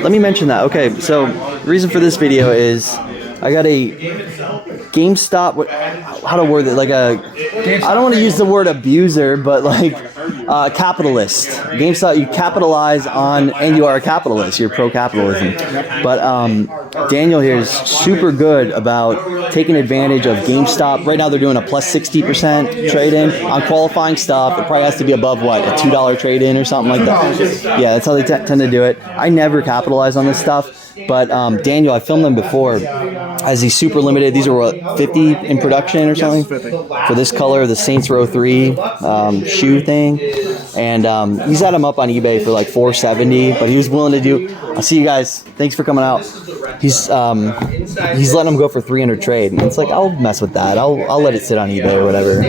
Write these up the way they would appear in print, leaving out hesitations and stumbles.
Let me mention that. Okay, so the reason for this video is I got a GameStop. How to word it? Like a, I don't want to use the word abuser, but like capitalist. GameStop, you capitalize on, and you are a capitalist. You're pro-capitalism. But Daniel here is super good about taking advantage of GameStop. Right now they're doing a plus 60% trade-in on qualifying stuff. It probably has to be above what, a $2 trade-in or something like that. Yeah, that's how they tend to do it. I never capitalize on this stuff. But Daniel, I filmed them before as these super limited. These are what, 50 in production or something? For this color, the Saints Row 3 shoe thing. And he's had them up on eBay for like $470, but he was willing to do. I'll see you guys. Thanks for coming out. He's letting them go for $300 trade, and it's like, I'll mess with that. I'll let it sit on eBay or whatever.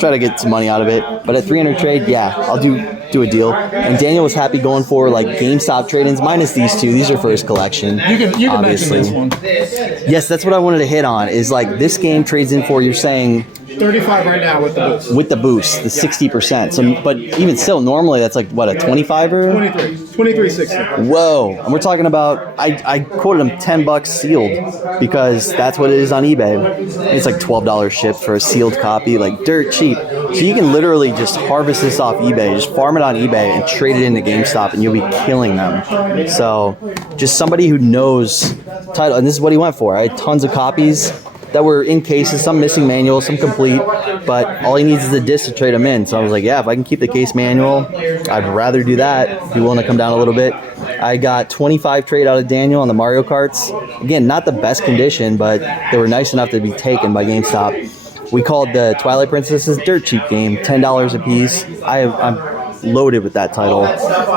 Try to get some money out of it. But at $300 trade, yeah, I'll do a deal. And Daniel was happy going for like GameStop trade-ins minus these two. These are for his collection. You can obviously. Mention this one. Yes, that's what I wanted to hit on. Is like this game trades in for, you're saying 35 right now with the boost. With the boost, the 60%. So, but even still, normally that's like what, a 25er? 23.60. Whoa! And we're talking about, I quoted him $10 sealed because that's what it is on eBay. It's like $12 shipped for a sealed copy, like dirt cheap. So you can literally just harvest this off eBay, just farm it on eBay and trade it into GameStop, and you'll be killing them. So, just somebody who knows title, and this is what he went for. I had tons of copies that were in cases, some missing manual, some complete, but all he needs is a disc to trade them in. So I was like, yeah, if I can keep the case manual, I'd rather do that. Be willing to come down a little bit. I got 25 trade out of Daniel on the Mario Karts. Again, not the best condition, but they were nice enough to be taken by GameStop. We called the Twilight Princess's dirt cheap game, $10 a piece. I'm loaded with that title.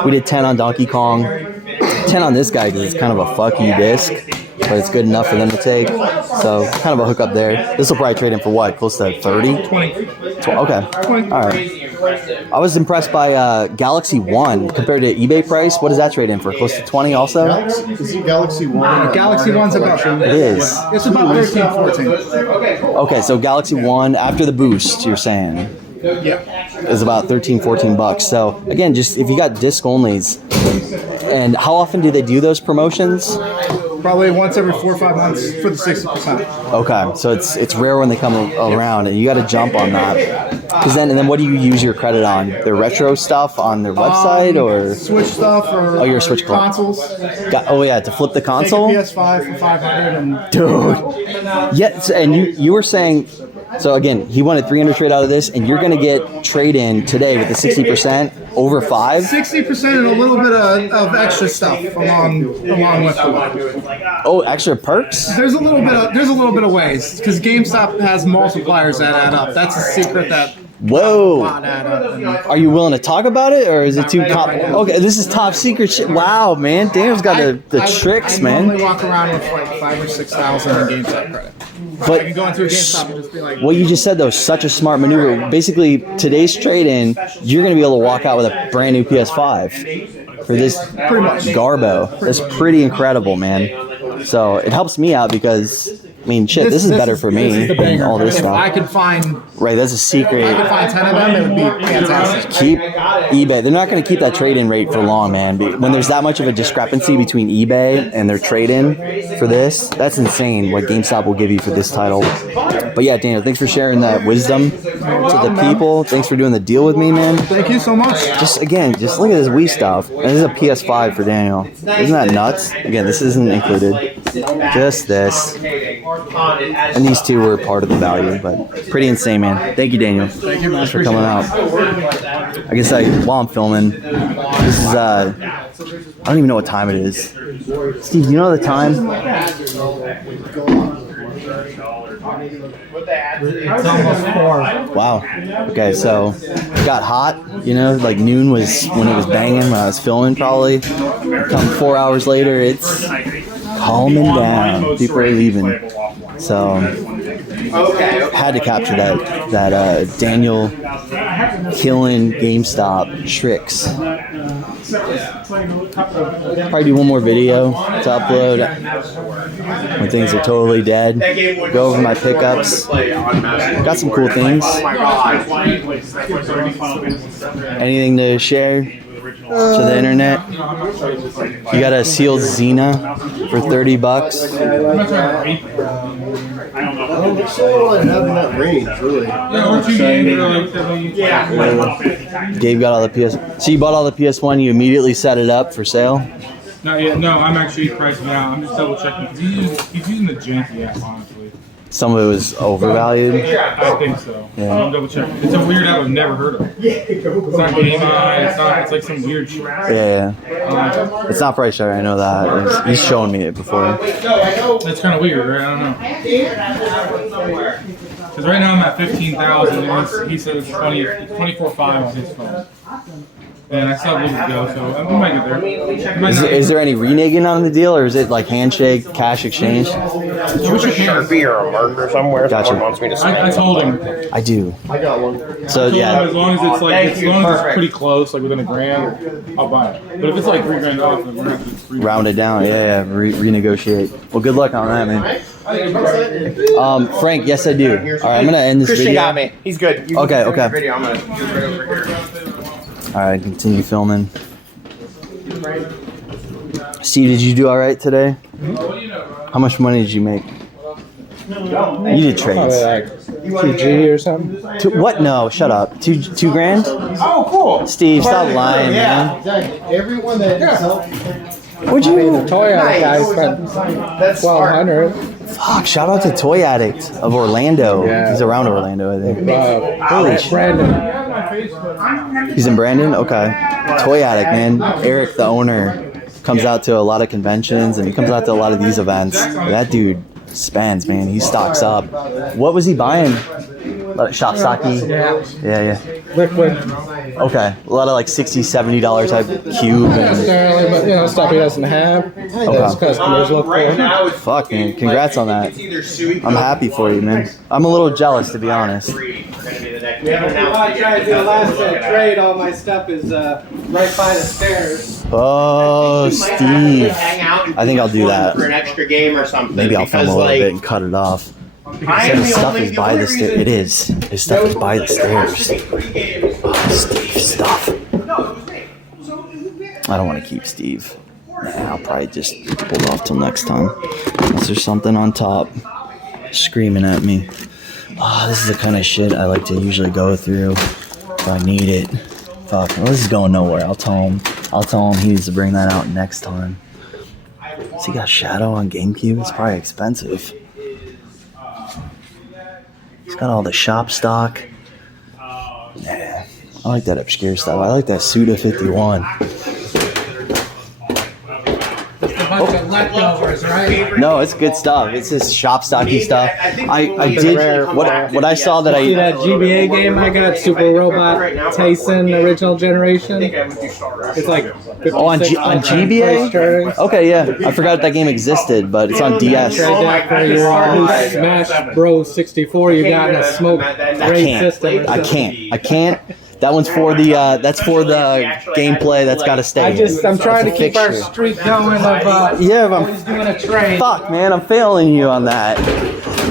We did 10 on Donkey Kong, 10 on this guy because it's kind of a fucky disc, but it's good enough for them to take. So kind of a hookup there. This will probably trade in for what? Close to 30? 20. Okay. 20. All right. I was impressed by Galaxy 1 compared to eBay price. What does that trade in for? Close to 20 also? Is it Galaxy 1? Galaxy 1's about. It is. It's about 13, 14. Okay, so Galaxy 1 after the boost, you're saying? Yeah. Is about 13, 14 bucks. So again, just if you got disc onlys, and how often do they do those promotions? Probably once every 4 or 5 months for the 60%. Okay, so it's rare when they come around, and you got to jump on that. Because then what do you use your credit on? Their retro stuff on their website, or Switch stuff, or you're a Switch consoles. Oh yeah, to flip the console. Take a PS5 for 500 and dude. Yes, and you were saying. So again, he wanted 300 trade out of this, and you're going to get trade in today with the 60% over 5. 60% and a little bit of extra stuff along with the. Oh, extra perks? There's a little bit of ways because GameStop has multipliers that add up. That's a secret that. Whoa! Are you willing to talk about it, or is it too okay, this is top secret shit. Wow, man, Daniel's got the tricks, man. I normally walk around with like 5,000 or 6,000 in GameStop credit. But I can go into a GameStop and just be like. What you just said though is such a smart maneuver. Basically, today's trade-in, you're going to be able to walk out with a brand new PS5 for this Garbo. That's pretty incredible, man. So it helps me out because. I mean, shit, this is better for me than all this stuff. If I could find... Right, that's a secret. If I could find 10 of them, it would be fantastic. Keep eBay. They're not going to keep that trade-in rate for long, man. When there's that much of a discrepancy between eBay and their trade-in for this, that's insane what GameStop will give you for this title. But yeah, Daniel, thanks for sharing that wisdom to the people. Thanks for doing the deal with me, man. Thank you so much. Just look at this Wii stuff. And this is a PS5 for Daniel. Isn't that nuts? Again, this isn't included. Just this. And these two were part of the value, but pretty insane, man. Thank you, Daniel. Thank you, man. Thanks for coming out. I guess while I'm filming, this is, I don't even know what time it is. Steve, do you know the time? It's almost 4. Wow. Okay, so it got hot, like noon was when it was banging when I was filming probably. Come 4 hours later, it's calming down. People are leaving. So had to capture that Daniel killing GameStop tricks. Probably do one more video to upload when things are totally dead. Go over my pickups. Got some cool things. Anything to share? to the internet. You got a sealed Xena for $30. Gabe got all the PS. So you bought all the PS1. You immediately set it up for sale. Not yet. No, I'm actually pricing it out. I'm just double checking. He's using the janky app, honestly. Some of it was overvalued. I think so. Yeah. I'm double checking. It's a weird app I've never heard of. It's not Game Eye. It's like some weird shit. Yeah. It's not Price Share, I know that. He's shown me it before. It's kind of weird, right? I don't know. Because right now I'm at 15,000 and he says 24.5 on his phone. And I still have a little to go, so we might get there. Is there any reneging on the deal, or is it like handshake, cash exchange? What's your Sharpie or a marker somewhere. Gotcha. Someone wants me to sign. I told him. I do. I got one. So yeah. As long as it's like, as long as it's pretty close, like within $1,000, I'll buy it. But if it's like $3,000 off, then we're gonna have to just Round it down, yeah, renegotiate. Well, good luck on that, man. Frank, yes I do. All right, I'm gonna end this Christian video. got me. He's good. You Okay, can okay. Video. I'm gonna do it right over here. All right, continue filming. Steve, did you do all right today? How much money did you make? You did trades. Like 2G or something. What? No, shut up. Two grand? Oh, cool. Steve, stop lying, man. Everyone that Would you? the toy guy spent That's smart. $1,200. Fuck! Shout out to Toy Addict of Orlando. Yeah. He's around Orlando, I think. Holy Brandon. He's in Brandon? Okay. Toy Addict, man. Eric, the owner, comes out to a lot of conventions and he comes out to a lot of these events. That dude spends, man. He stocks up. What was he buying? Shop stocky? Yeah. Liquid. Okay. A lot of like $60, $70 type cube. And, Necessarily, but you know, stuff he doesn't have. That's customers look for. fuck, man. Congrats on that. I'm happy for you, man. I'm a little jealous, to be honest. I tried to do the last trade. All my stuff is right by the stairs. Oh, Steve. I think I'll do that. For an extra game or something. Maybe I'll film a little bit and cut it off. His stuff is by the stairs. It is. His stuff is by the stairs. Oh, Steve stuff. I don't want to keep Steve. Nah, I'll probably just hold off till next time. Unless there's something on top screaming at me. Oh, this is the kind of shit I like to usually go through if I need it. Fuck, well, this is going nowhere. I'll tell him he needs to bring that out next time. So he got Shadow on GameCube? It's probably expensive. He's got all the shop stock. Nah, I like that obscure stuff. I like that Suda 51. A bunch of leftovers, right? No, it's good stuff. It's just shop stocky stuff. I did what I saw that See I that GBA game I got, Super Robot Tyson original generation? It's like on GBA. Okay, yeah, I forgot that game existed, but it's on DS. Trade that for your Smash Bros 64 you got in a smoke ray system. or I something. can't. That one's for the that's for the gameplay. That's got to stay. I'm trying to It's a keep our fixture. streak going of Yeah, but always doing a trade. fuck, man, I'm failing you on that.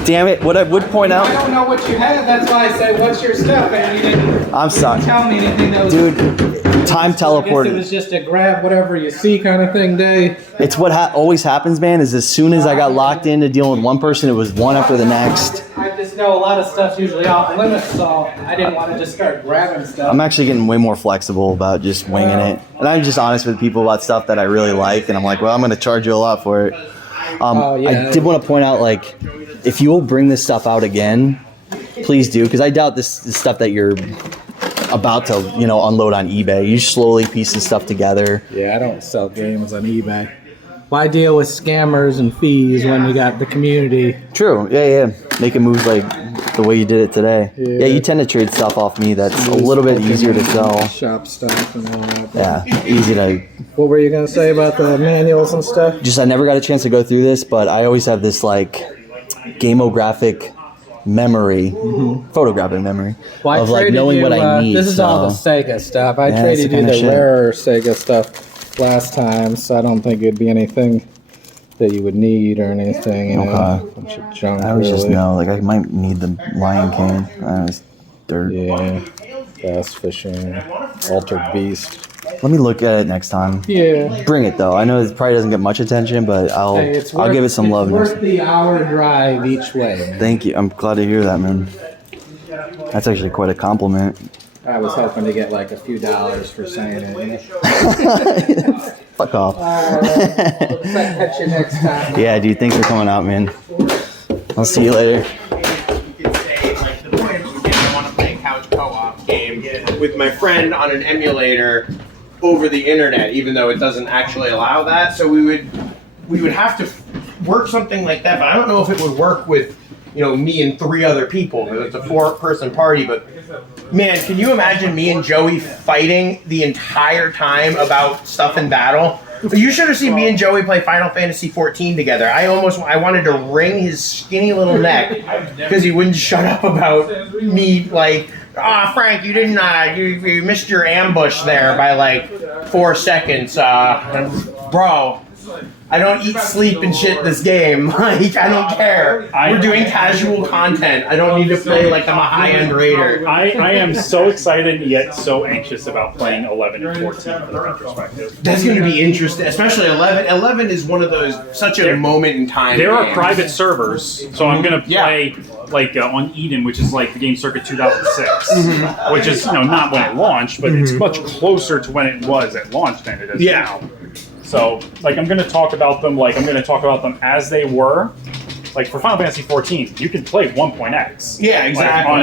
Damn it! What I would point I out, don't know what you had, that's why I said, what's your stuff? And you didn't I'm sorry, tell me anything that was... dude. Time I guess it teleported. was just a grab whatever you see kind of thing day. It's what always happens, man. Is as soon as I got locked into dealing with one person, it was one after the next. I just know a lot of stuff's usually off limits, so I didn't want to just start grabbing stuff. I'm actually getting way more flexible about just winging it, and I'm just honest with people about stuff that I really like, and I'm like, well, I'm going to charge you a lot for it. I did want to point out, like, if you will bring this stuff out again, please do, because I doubt this is stuff that you're about to, unload on eBay. You slowly piece this stuff together. Yeah, I don't sell games on eBay. Why deal with scammers and fees when you got the community? True. Yeah. Making moves like the way you did it today. Yeah, you tend to trade stuff off me that's a little bit easier to sell. Shop stuff and all that. Yeah, easy to... What were you going to say about the manuals and stuff? Just, I never got a chance to go through this, but I always have this, like, gamographic memory, photographic memory, Well, of, like, knowing what I need. This is all the Sega stuff. I Yeah, it's traded the you kinda the shit. rarer Sega stuff last time, so I don't think it'd be anything that you would need or anything. You know, Okay. bunch of junk, I always just really. know, like, I might need the Lion King. It's dirt. Yeah, bass fishing, altered beast. Let me look at it next time. Yeah. Bring it though. I know it probably doesn't get much attention, but I'll Hey, it's I'll worth- give it some love. It's worth the hour drive each way. Thank you. I'm glad to hear that, man. That's actually quite a compliment. I was hoping to get like a few dollars for saying it. Fuck off. Catch you next time. Yeah, dude. Thanks for coming out, man. I'll see you later. You could say, like, the point of the game, I want to play a couch co-op game with my friend on an emulator over the internet, even though it doesn't actually allow that. So we would have to work something like that, but I don't know if it would work with, me and 3 other people, because it's a 4-person party. But man, can you imagine me and Joey fighting the entire time about stuff in battle? You should have seen me and Joey play Final Fantasy 14 together. I wanted to wring his skinny little neck because he wouldn't shut up about me, like, Frank, you didn't, you missed your ambush there by like 4 seconds, bro. I don't eat, sleep, and shit this game. Like, I don't care. We're doing casual content. I don't need to play like I'm a high-end raider. I am so excited yet so anxious about playing 11 and 14 for the retrospective. That's going to be interesting, especially 11. 11 is one of those, such a moment in time. There are games. private servers, so I'm going to play like on Eden, which is like the Game Circuit 2006, which is not when it launched, but it's much closer to when it was at launch than it is now. So, like, I'm going to talk about them. Like, I'm going to talk about them as they were. Like for Final Fantasy 14, you can play 1.x. Yeah, exactly.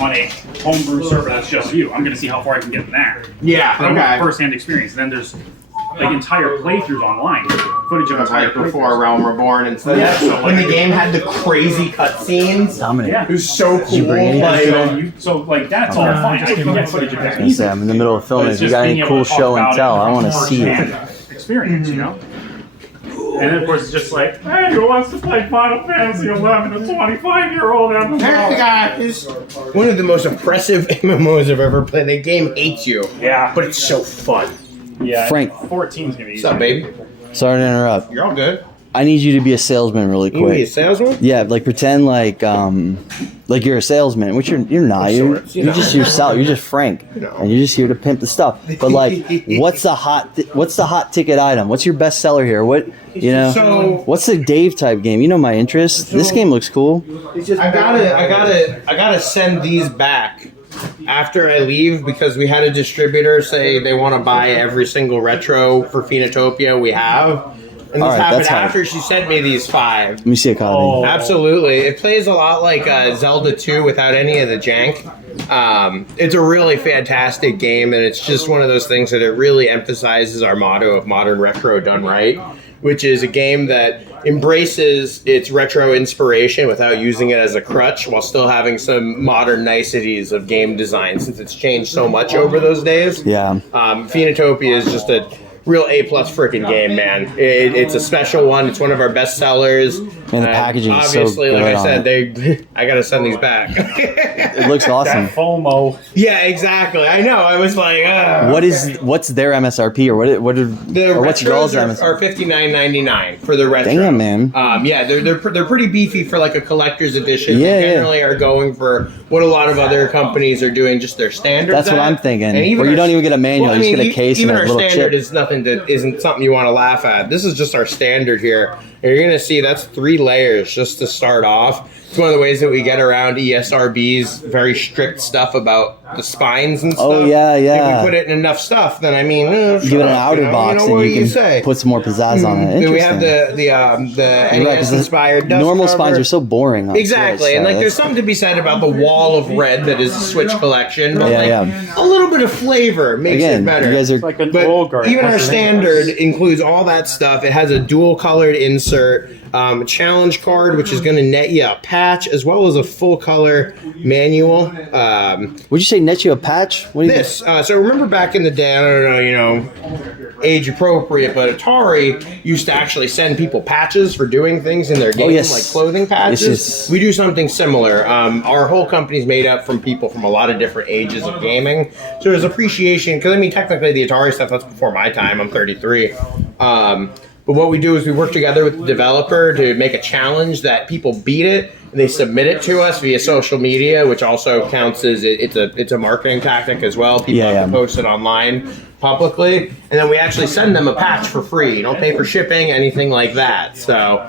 On a homebrew server that's just you. I'm going to see how far I can get in that. Yeah, I want okay. first-hand experience. And then there's like entire playthroughs online, footage of entire Right before playthroughs. Realm Reborn and stuff. Yeah, so when like- the game had the crazy cutscenes, Dominic. Yeah. it was so cool. you bring it? So like that's all fine. I can get footage of that. I was gonna say, I'm in the middle of filming. But If it's you just got being any able cool to talk show and about tell, it I want to from see it. first-hand experience, And then, of course, it's just like, hey, who wants to play Final Fantasy 11? A 25-year-old MMO. Hey guys, one of the most oppressive MMOs I've ever played. The game hates you, Yeah, but it's so fun. yeah. Frank. 14's gonna be easy. What's up, baby? Sorry to interrupt. You're all good. I need you to be a salesman really You want to be a quick. salesman? Yeah, like pretend like you're a salesman, which you're not. You're just yourself. You're just Frank, and you're just here to pimp the stuff. But like, what's the hot ticket item? What's your best seller here? So- what's the Dave type game? You know my interest. This game looks cool. I gotta send these back after I leave because we had a distributor say they want to buy every single retro for Phoenotopia we have. And this All right, happened that's hard. after she sent me these 5. Let me see a copy. Oh. Absolutely. It plays a lot like Zelda 2 without any of the jank. It's a really fantastic game, and it's just one of those things that it really emphasizes our motto of modern retro done right, which is a game that embraces its retro inspiration without using it as a crutch while still having some modern niceties of game design since it's changed so much over those days. Yeah. Phoenotopia is just a real A-plus freaking game, man. It's a special one. It's one of our best sellers. And the packaging is so obviously, like good I on said, I gotta send these back. It looks awesome. That FOMO. Yeah, exactly. I know. I was like, What's their MSRP or what's y'all's retros MSRP? are $59.99 for the retro. Damn, man. Yeah, they're pretty beefy for like a collector's edition. Yeah, They yeah. generally are going for what a lot of other companies are doing, just their standard. That's what I'm thinking. Where you our- don't even get a manual, you just get a case even and a our little standard chip. is isn't something you want to laugh at. This is just our standard here. And you're gonna see that's 3 layers just to start off. It's one of the ways that we get around ESRB's very strict stuff about the spines and stuff. Oh, yeah, yeah. If we put it in enough stuff, then I mean, Give it an outer box what and do you can say? put some more pizzazz on it. Then we have Interesting. the You're right, 'cause NES inspired dust normal cover. spines are so boring. On Exactly, Switch, and so like there's that's- something to be said about the wall of red that is the Switch collection, but Yeah, like yeah. a little bit of flavor makes Again, it better. you guys are Like an But ogre. even our Has standard includes all that stuff. It has a dual colored insert, a challenge card, which is going to net you a patch, as well as a full color manual. Would you say net you a patch? What do you This, so remember back in the day, I don't know, age appropriate, but Atari used to actually send people patches for doing things in their game, yes. like clothing patches. This is- We do something similar. Our whole company's made up from people from a lot of different ages of gaming. So there's appreciation, because I mean, technically the Atari stuff, that's before my time. I'm 33. But what we do is we work together with the developer to make a challenge that people beat it, and they submit it to us via social media, which also counts as it's a marketing tactic as well. People have to post it online publicly, and then we actually send them a patch for free. You don't pay for shipping, anything like that. So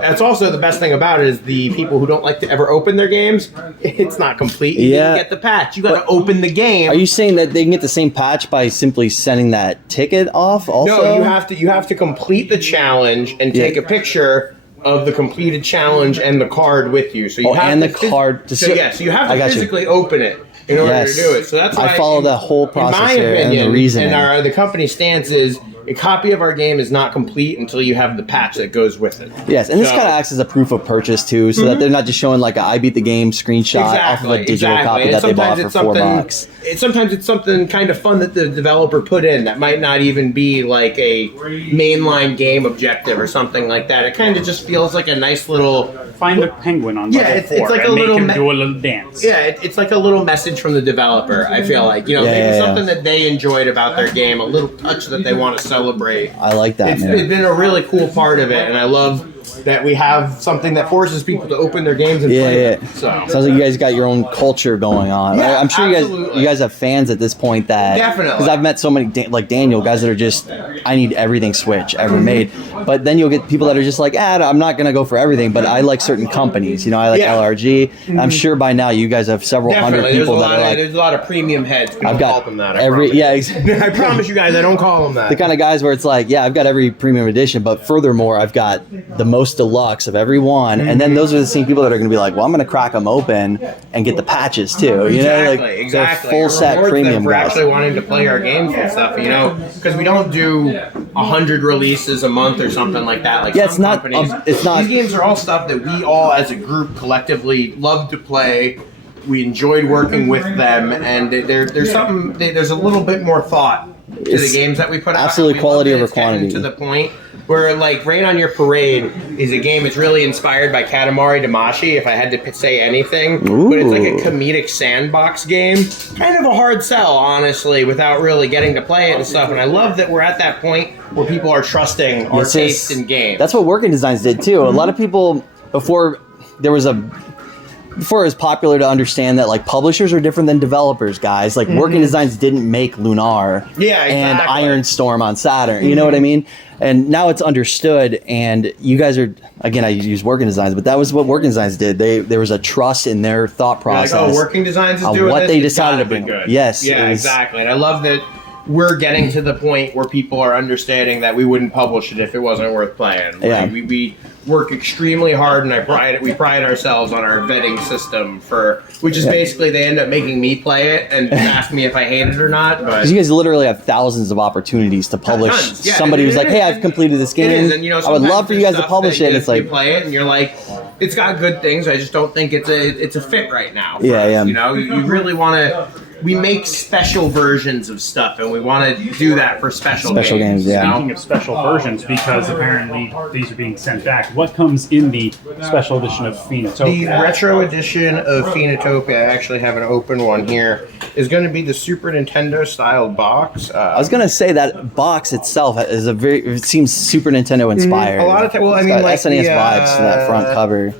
that's also the best thing about it is the people who don't like to ever open their games, it's not complete. You didn't get the patch. You got to open the game. Are you saying that they can get the same patch by simply sending that ticket off also? No, you have to complete the challenge and take a picture of the completed challenge and the card with you. So you have the card. So you have to physically open it in order to do it. So that's why I follow the whole process in my here opinion, and the reasoning. And the company stance is a copy of our game is not complete until you have the patch that goes with it. Yes, and this kind of acts as a proof of purchase too, so that they're not just showing like a I beat the game screenshot off of a digital copy that they bought for $4. Sometimes it's something kind of fun that the developer put in that might not even be like a mainline game objective or something like that. It kind of just feels like a nice little find a penguin on level 4 it's like and a make little him do a little dance. Yeah, it's like a little message from the developer. I feel like maybe something that they enjoyed about their game, a little touch that they want to celebrate. I like that. It's been a really cool part of it, and I love that we have something that forces people to open their games and play them. So sounds like you guys got your own culture going on. Yeah, I'm sure you guys have fans at this point that definitely, because I've met so many like Daniel guys that are just I need everything Switch ever made, but then you'll get people that are just like I'm not gonna go for everything, but I like certain companies. I like LRG. I'm sure by now you guys have several hundred people that are like. There's a lot of premium heads. I've got call them that. I promise you guys, I don't call them that. The kind of guys where it's like, I've got every premium edition, but furthermore, I've got the most deluxe of every one, and then those are the same people that are going to be like, well, I'm going to crack them open and get the patches too. Exactly. Full set premium for guys. Actually wanting to play our games and stuff, because we don't do 100 releases a month or something like that. Like it's not. Companies. It's not. These games are all stuff that we all, as a group, collectively love to play. We enjoyed working with them, and there's a little bit more thought to the games that we put out. Absolutely, quality over quantity. To the point where, like, Rain on Your Parade is a game. It's really inspired by Katamari Damacy, if I had to say anything. Ooh. But it's like a comedic sandbox game. Kind of a hard sell, honestly, without really getting to play it and stuff. And I love that we're at that point where people are trusting our taste in games. That's what Working Designs did too. A lot of people before it was popular to understand that like publishers are different than developers, guys. Like Working Designs didn't make Lunar and Iron Storm on Saturn. You know what I mean? And now it's understood, and you guys are, again, I use Working Designs, but that was what Working Designs did. There was a trust in their thought process. Like, Working Designs is doing what this, they decided to bring. Good. Yes. Yeah, exactly. And I love that we're getting to the point where people are understanding that we wouldn't publish it if it wasn't worth playing. Yeah. We work extremely hard, and we pride ourselves on our vetting system which is basically they end up making me play it and ask me if I hate it or not. Because you guys literally have thousands of opportunities to publish. Somebody who's like, "Hey, I've completed this game. It is, and I would love for you guys to publish it." And it's like you play it, and you're like, "It's got good things. I just don't think it's a fit right now." Yeah. You really want to. We make special versions of stuff, and we want to do that for special games. Yeah. Speaking of special versions, because apparently these are being sent back, what comes in the special edition of Phoenotopia? The retro edition of Phoenotopia, I actually have an open one here, is going to be the Super Nintendo style box. I was going to say that box itself is it seems Super Nintendo inspired. A lot of times, well, I mean, got like SNES vibes to that front cover.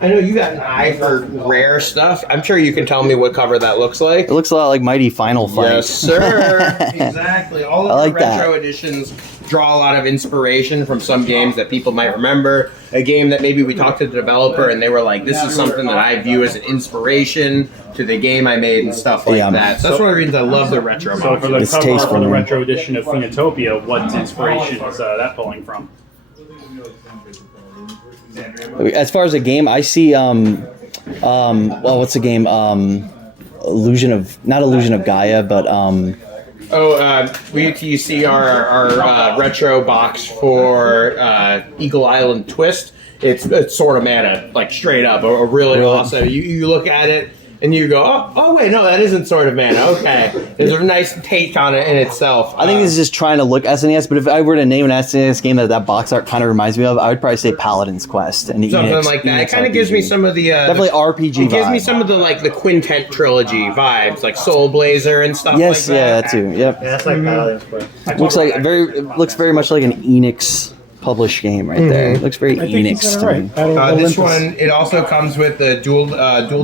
I know you got an eye for rare stuff. I'm sure you can tell me what cover that looks like. It looks a lot like Mighty Final Fight. Yes, sir. Exactly. All of the retro editions draw a lot of inspiration from some games that people might remember. A game that maybe we talked to the developer and they were like, this is something that I view as an inspiration to the game I made and stuff like that. So that's one of the reasons I love the retro box. So for the cover for the retro edition of Phoenotopia, what inspiration is that pulling from? As far as a game, I see what's the game? Not Illusion of Gaia, but you see our retro box for Eagle Island Twist. It's sort of mana, like straight up, a really awesome. You look at it and you go, oh wait, no, that isn't sort of mana. Okay, there's a nice take on it in itself. I think this is just trying to look SNES, but if I were to name an SNES game that box art kind of reminds me of, I would probably say Paladin's Quest and something like that. It kind of gives me some of the definitely RPG. It gives me some of the the Quintet trilogy vibes, like Soul Blazer and stuff like that. Yes, yeah, that too. Yep. Yeah, that's like Paladin's Quest. Looks very much like an Enix published game right there. It looks very Enix to me. This one, it also comes with the dual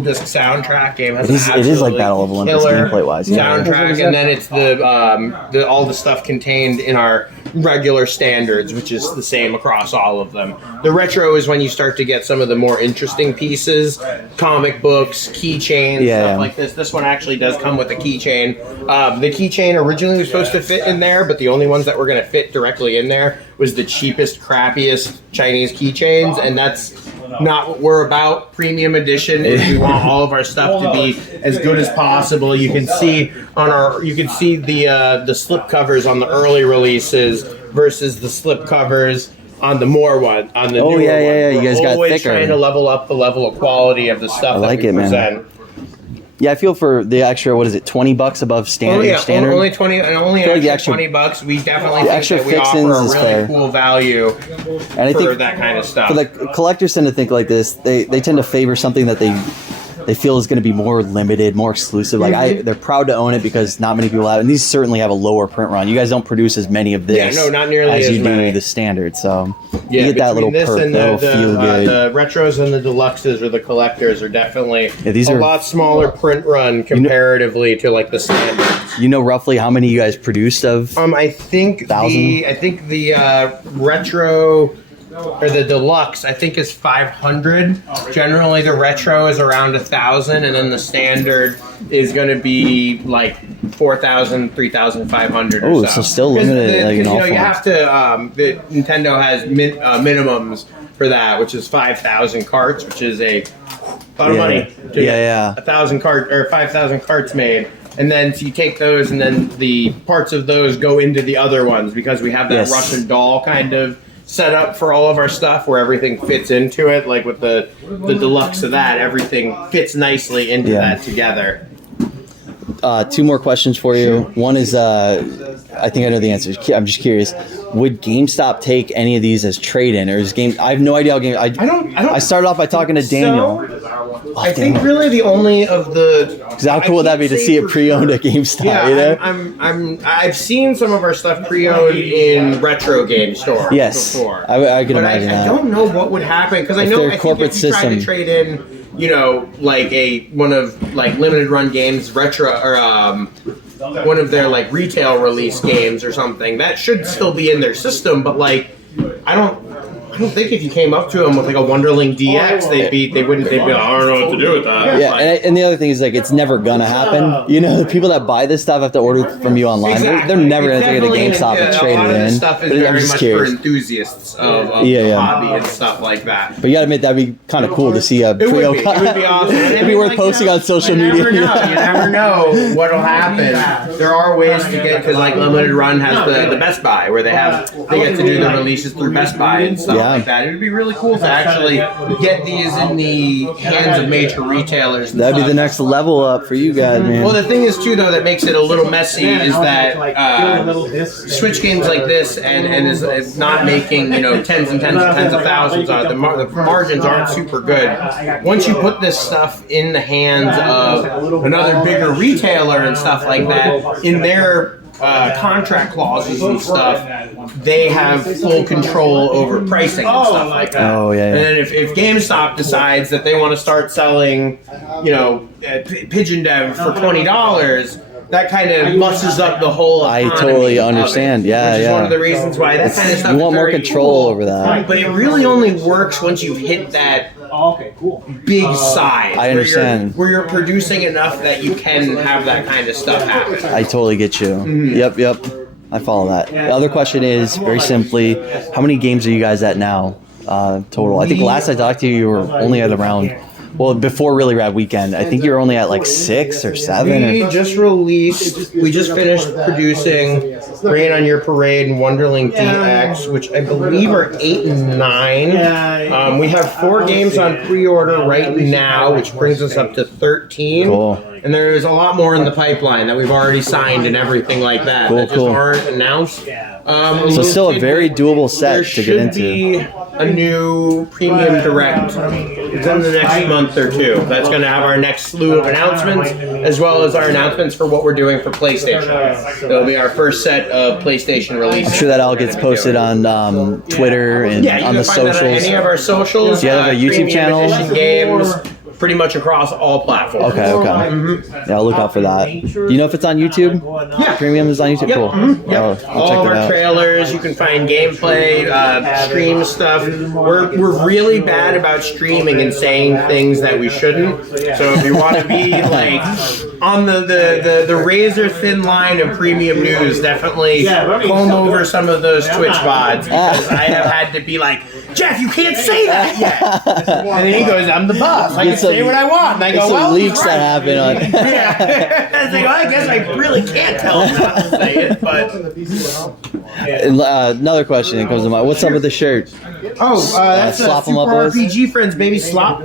disc soundtrack. Game has it is like Battle of Olympus killer gameplay wise. Yeah. soundtrack, and then it's the all the stuff contained in our regular standards, which is the same across all of them. The retro is when you start to get some of the more interesting pieces, comic books, keychains, stuff like this. This one actually does come with a keychain. The keychain originally was supposed to fit in there, but the only ones that were going to fit directly in there was the cheapest, crappiest Chinese keychains, and that's not what we're about. Premium edition is we want all of our stuff to be as good as possible. You can see the slip covers on the early releases versus the slip covers on the newer one. Yeah. You guys got always thicker. trying to level up the level of quality of the stuff that we present. Man. Yeah, I feel for the extra, what is it, $20 above standard? Only 20, and only an extra $20. We definitely think that we offer a really cool value and I think that kind of stuff. For the collectors tend to think like this. They tend to favor something that they feel is going to be more limited, more exclusive. Like they're proud to own it because not many people have it. And these certainly have a lower print run. You guys don't produce as many of this. Yeah, no, not nearly as you many. do the standard. So yeah, you get that little this perk, and that'll feel good. The retros and the deluxes or the collectors are definitely a lot smaller print run comparatively to like the standards. You know roughly how many you guys produced of? I think the retro or the deluxe, I think, is 500. Generally, the retro is around 1,000, and then the standard is going to be like 4,000, 3,500. Oh, so still limited. You have to. The Nintendo has minimums for that, which is 5,000 carts, which is a lot of money. 1,000 carts or 5,000 carts made. And then so you take those, and then the parts of those go into the other ones because we have that Russian doll kind of set up for all of our stuff where everything fits into it. Like with the deluxe of that, everything fits nicely into that together. Two more questions for you. One is, I think I know the answer. I'm just curious. Would GameStop take any of these as trade-in, or is I have no idea how Game. I started off by talking to Daniel. I think really the only of the. Because how cool would that be to see it pre-owned at GameStop? Yeah, you know? I've seen some of our stuff pre-owned in retro game stores. Before. I could imagine that. I don't know what would happen because I think if you try to trade in, like one of like limited run games, retro or one of their like retail release games or something, that should still be in their system. But like, I don't think if you came up to them with like a Wonderling DX, they'd be like, I don't know what to do with that. Yeah, and the other thing is like it's never gonna happen. You know, the people that buy this stuff have to order from you online. Exactly. They're never gonna take it to GameStop and trade it in. This stuff is very much for enthusiasts of hobby and stuff like that. But you gotta admit that'd be kind of cool to see a pre-owned. It would be awesome. It'd be worth posting on social media. You never know what'll happen. There are ways to get, because like Limited Run has the Best Buy where they get to do the releases through Best Buy and stuff like that. It would be really cool to actually get these in the hands of major retailers. That'd be the next level up for you guys, man. Well, the thing is too, though, that makes it a little messy is that Switch games like this and is not making tens and tens of thousands on it. The margins aren't super good. Once you put this stuff in the hands of another bigger retailer and stuff like that, in their contract clauses and stuff, they have full control over pricing and stuff like that. Oh yeah. And then if GameStop decides that they want to start selling, Pigeon Dev for $20, that kind of messes up the whole economy. I totally understand. Which is one of the reasons why that kind of stuff. You want more control over that. But it really only works once you hit that big size. I understand. Where you're producing enough that you can have that kind of stuff happen. I totally get you. Mm-hmm. Yep. I follow that. The other question is, very simply, how many games are you guys at now total? I think last I talked to you, you were only at around... Well, before Really Rad Weekend, I think you're only at like 6 or 7. We just finished producing Rain on Your Parade and Wonderling DX, which I believe are 8 and 9. We have 4 games on pre-order right now, which brings us up to 13. Cool. And there's a lot more in the pipeline that we've already signed and everything like that. That just aren't announced. So still a very doable set to get into. a new premium direct within the next month or two. That's going to have our next slew of announcements, as well as our announcements for what we're doing for PlayStation. It'll be our first set of PlayStation releases. I'm sure that all gets posted on Twitter and on the socials. On any of our socials. Do you have a YouTube channel? Edition games. Pretty much across all platforms. Okay. Yeah, I'll look out for that. Do you know if it's on YouTube? Yeah. Premium is on YouTube? Yep. Cool. Yep. I'll All check of that our out. trailers, you can find gameplay, stream stuff. We're really bad about streaming and saying things that we shouldn't. So if you want to be like on the razor thin line of premium news, definitely comb over some of those Twitch VODs, because I have had to be like, Jeff, you can't say that yet. And then he goes, I'm the boss. I can say what I want. And I go, well, leaks he's right. that happen on. Yeah. I was like, well, I guess I really can't tell him not to say it, but. Another question that comes to mind. What's up with the shirt? That's Slop 'em Super up, boys? RPG friends, baby. Slop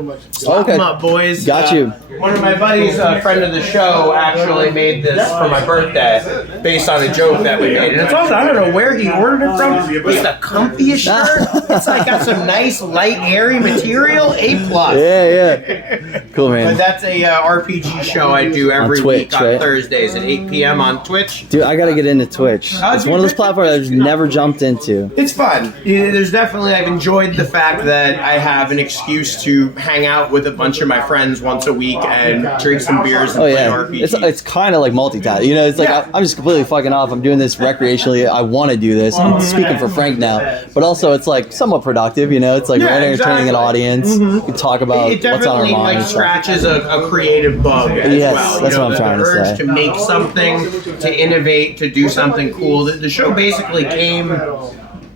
Okay. 'em up, boys. Got you. One of my buddies, a friend of the show, actually made this for my birthday based on a joke that we made. And it's also, I don't know where he ordered it from. It's the comfiest shirt. It's like got some nice, light, airy material. A+. Yeah. Cool, man. But that's a RPG show I do every Twitch, week on right? Thursdays at 8 p.m. on Twitch. Dude, I gotta get into Twitch. It's one of those platforms I've never jumped into. It's fun. There's definitely, I've enjoyed the fact that I have an excuse to hang out with a bunch of my friends once a week and drink some beers and Oh play yeah, RPGs. it's kind of like multitask. You know, it's like Yeah. I'm just completely fucking off. I'm doing this recreationally. I want to do this. I'm speaking for Frank now, but also it's like somewhat productive. You know, it's like Yeah, right entertaining an exactly. audience. You can talk about It what's on our definitely mind. like and stuff. scratches a creative bug as Yes, well. that's what I'm trying to the urge say. to make something, to innovate, to do something cool. The show basically came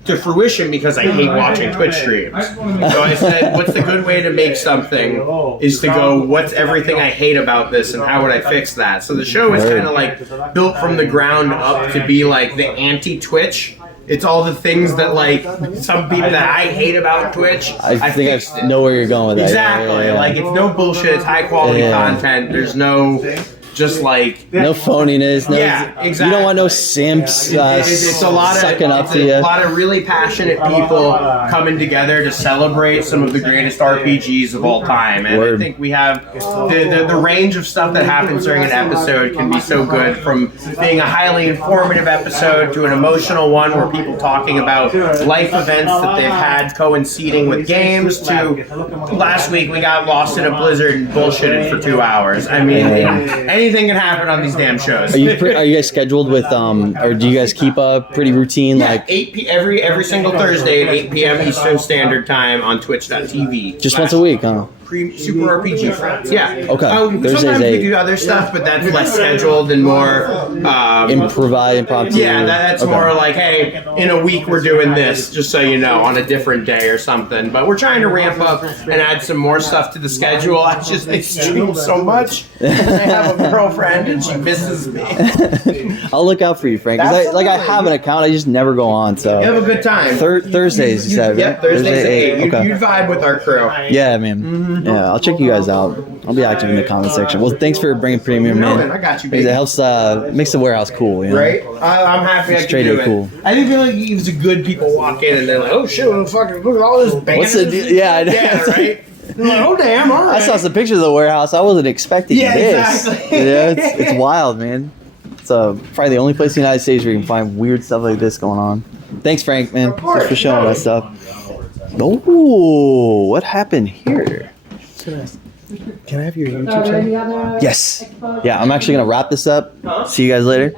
to fruition because I hate watching Twitch streams. So I said, what's the good way to make something is to go, what's everything I hate about this and how would I fix that? So the show is kind of like built from the ground up to be like the anti-Twitch. It's all the things that like some people that I hate about Twitch. I think fixed I know where you're going with that. Exactly. Yeah. Like it's no bullshit. It's high quality Yeah. content. There's no just like no phoniness. No, Yeah, exactly. You don't want no simps it's a lot of sucking up it's to a you. lot of really passionate people coming together to celebrate some of the greatest RPGs of all time. And Word. I think we have the range of stuff that happens during an episode can be so good, from being a highly informative episode to an emotional one where people talking about life events that they've had coinciding with games, to last week we got lost in a blizzard and bullshitted for 2 hours. I mean, anything can happen on these damn shows. Are you guys scheduled with or do you guys keep a pretty routine? Yeah, Like 8 every single Thursday at 8 p.m. Eastern Standard Time on Twitch.tv. just once a week, huh? Super RPG friends, yeah. Okay. Thursdays Sometimes we 8. do other stuff, but that's less scheduled and more. Impromptu. Yeah, that's Okay. more like, hey, in a week we're doing this, just so you know, on a different day or something. But we're trying to ramp up and add some more stuff to the schedule. I stream so much. I have a girlfriend and she misses me. I'll look out for you, Frank. 'Cause I have an account. I just never go on. So You have a good time. Thursdays, you said. Yep, Thursdays at 8. Okay. You'd vibe with our crew. Yeah, man. Yeah, I'll check you guys out. I'll be active in the comment section. Well, thanks for bringing premium No, in. man, I got you, Because baby. it helps makes the warehouse cool. You know? Right? I'm happy I It's can do trading it. cool. I think feel like it's a good people walk in and they're like, oh shit, fucking look at all this banners. What's the deal? Yeah, I know. Yeah, right? They're like, oh damn, all right. I saw some pictures of the warehouse. I wasn't expecting Yeah, this. exactly. Yeah, it's wild, man. It's probably the only place in the United States where you can find weird stuff like this going on. Thanks, Frank, man. Thanks for showing that stuff. Oh, what happened here? Can I have your YouTube channel? Yes. Yeah, I'm actually going to wrap this up. See you guys later.